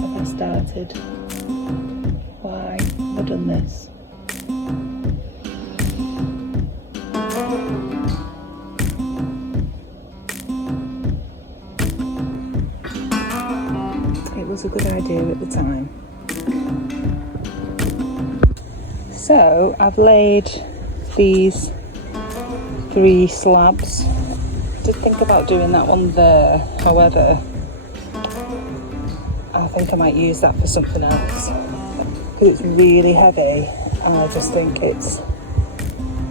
What have I started? Why have I done this? It was a good idea at the time. So I've laid these 3 slabs. I did think about doing that one there, however, I think I might use that for something else because it's really heavy, and I just think it's,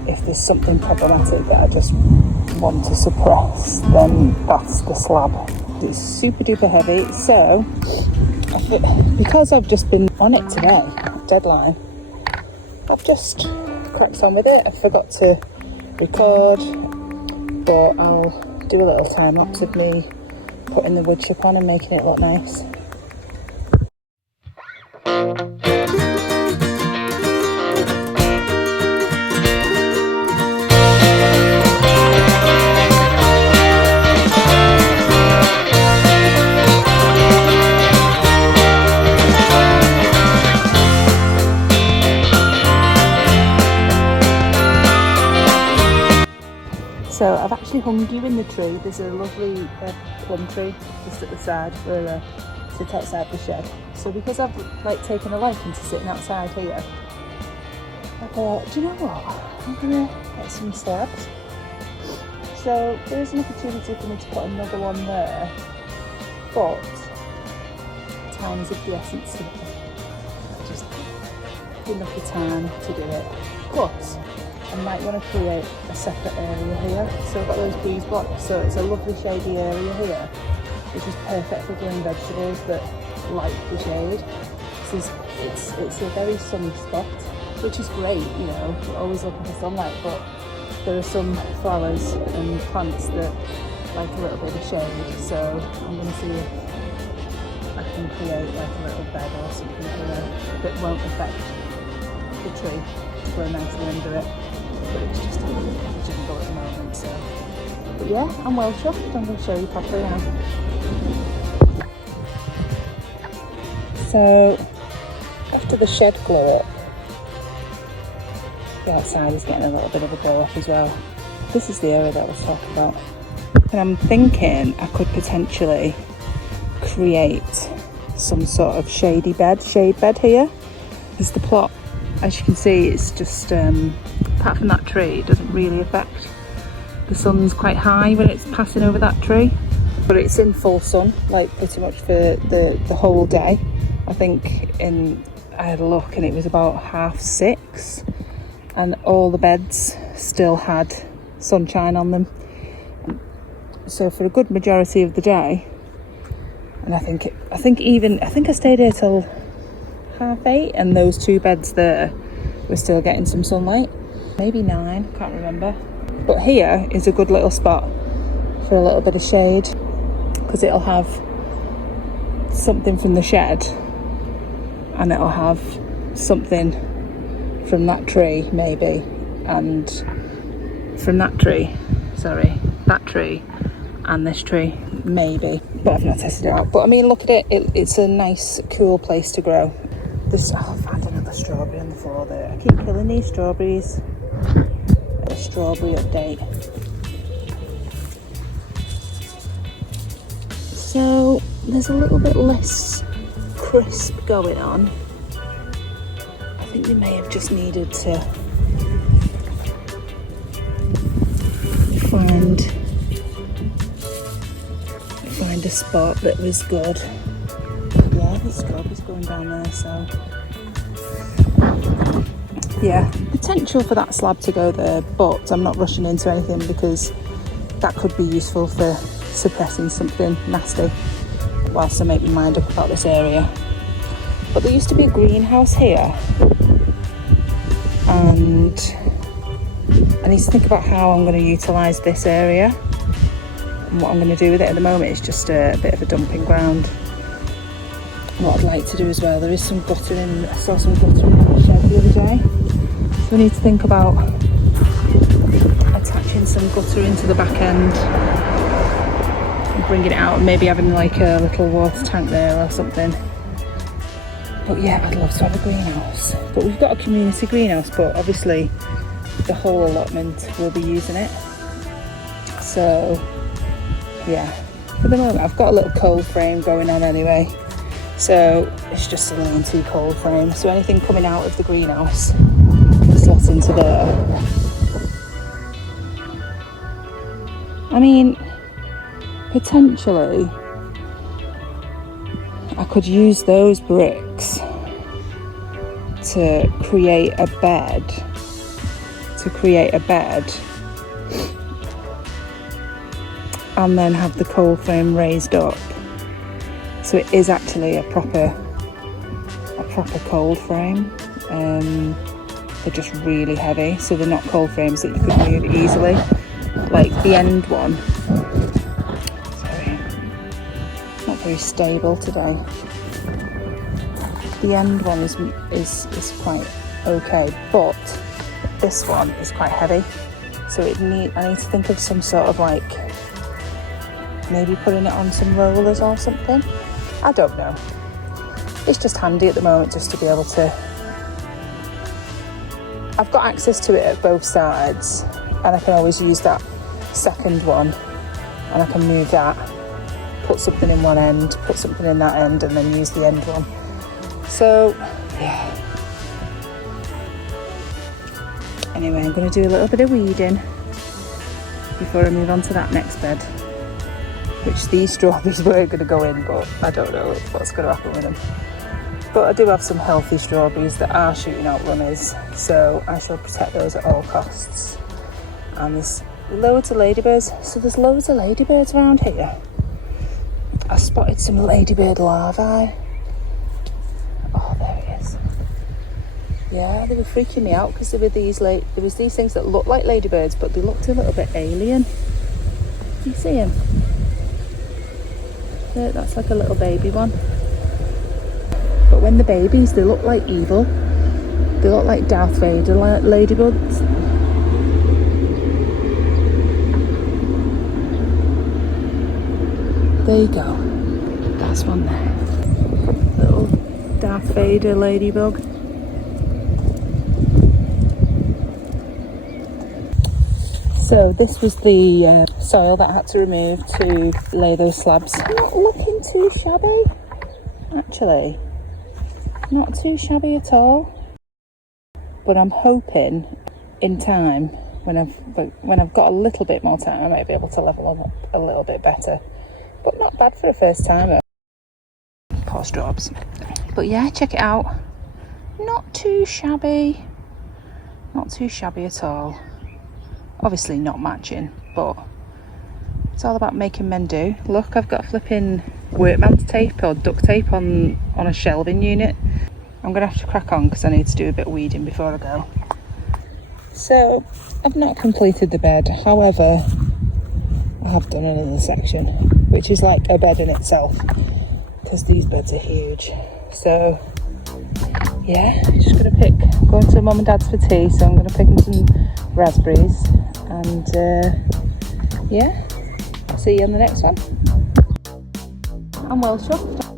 if there's something problematic that I just want to suppress, then that's the slab. It's super duper heavy, so because I've just been on it today, deadline, I've just cracked on with it. I forgot to record, but I'll do a little time lapse of me putting the wood chip on and making it look nice. So I've actually hung you in the tree. There's a lovely plum tree just at the side where I sit outside the shed. So because I've like taken a liking to sitting outside here, I thought, do you know what? I'm gonna get some slabs. So there is an opportunity for me to put another one there, but time is of the essence today. Just enough of time to do it. Plus, I might want to create a separate area here. So I've got those bees blocks, so it's a lovely shady area here, which is perfect for growing vegetables that like the shade. It's a very sunny spot, which is great, you know, we're always looking for sunlight, but there are some flowers and plants that like a little bit of shade, so I'm going to see if I can create like a little bed or something here that won't affect the tree to grow nicely under it. But it's just a little bit of a jingle at the moment, so. But yeah, I'm well chuffed. I'm going to show you properly now. So, after the shed glow up, the outside is getting a little bit of a glow up as well. This is the area that I was talking about. And I'm thinking I could potentially create some sort of shade bed here. There's the plot. As you can see, it's just, apart from that tree, it doesn't really affect. The sun's quite high when it's passing over that tree, but it's in full sun, like pretty much for the whole day. I think I had a look and it was about 6:30, and all the beds still had sunshine on them. So for a good majority of the day, and I think I stayed here till 8:30, and those 2 beds there were still getting some sunlight. Maybe 9, can't remember. But here is a good little spot for a little bit of shade, because it'll have something from the shed and it'll have something from that tree maybe, and from that tree and this tree maybe, but I've not tested it out. But I mean, look at it, it's a nice cool place to grow. I'll find another strawberry on the floor there. I keep killing these strawberries. A strawberry update. So there's a little bit less crisp going on. I think they may have just needed to find a spot that was good. Yeah, the strawberries going down there, so yeah, potential for that slab to go there, but I'm not rushing into anything because that could be useful for suppressing something nasty whilst I make my mind up about this area. But there used to be a greenhouse here, and I need to think about how I'm going to utilise this area, and what I'm going to do with it. At the moment it's just a bit of a dumping ground. What I'd like to do as well, there is some guttering. I saw some guttering in the shed the other day, so we need to think about attaching some gutter into the back end and bringing it out, and maybe having like a little water tank there or something. But yeah, I'd love to have a greenhouse. But we've got a community greenhouse, but obviously the whole allotment will be using it. So yeah, for the moment I've got a little cold frame going on anyway. So it's just a lean-to cold frame. So anything coming out of the greenhouse slots into there. I mean, potentially I could use those bricks to create a bed. And then have the cold frame raised up. So it is actually a proper cold frame. They're just really heavy, so they're not cold frames that you could move easily. Like the end one, sorry, not very stable today. The end one is quite okay, but this one is quite heavy. So I need to think of some sort of like, maybe putting it on some rollers or something. I don't know. It's just handy at the moment just to be able to. I've got access to it at both sides, and I can always use that second one, and I can move that, put something in one end, put something in that end, and then use the end one. So yeah. Anyway, I'm going to do a little bit of weeding before I move on to that next bed, which these strawberries were going to go in, but I don't know what's going to happen with them. But I do have some healthy strawberries that are shooting out runners, so I shall protect those at all costs. And there's loads of ladybirds. So there's loads of ladybirds around here. I spotted some ladybird larvae. Oh, there he is. Yeah, they were freaking me out because there was these things that looked like ladybirds, but they looked a little bit alien. Do you see him? There, that's like a little baby one. But when the babies, they look like evil. They look like Darth Vader ladybirds. There you go. That's one there. Little Darth Vader ladybug. So this was the soil that I had to remove to lay those slabs. Not looking too shabby, actually. Not too shabby at all. But I'm hoping in time, when I've got a little bit more time, I might be able to level them up a little bit better. But not bad for a first timer. Poor Strawbs. But yeah, check it out. Not too shabby. Not too shabby at all. Obviously not matching, but it's all about making men do. Look, I've got flipping workman's tape or duct tape on a shelving unit. I'm gonna have to crack on because I need to do a bit of weeding before I go. So I've not completed the bed, however I have done another section, which is like a bed in itself because these beds are huge. So yeah, just gonna going to mum and dad's for tea, so I'm gonna pick them some raspberries, and yeah, see you on the next one. I'm well chuffed.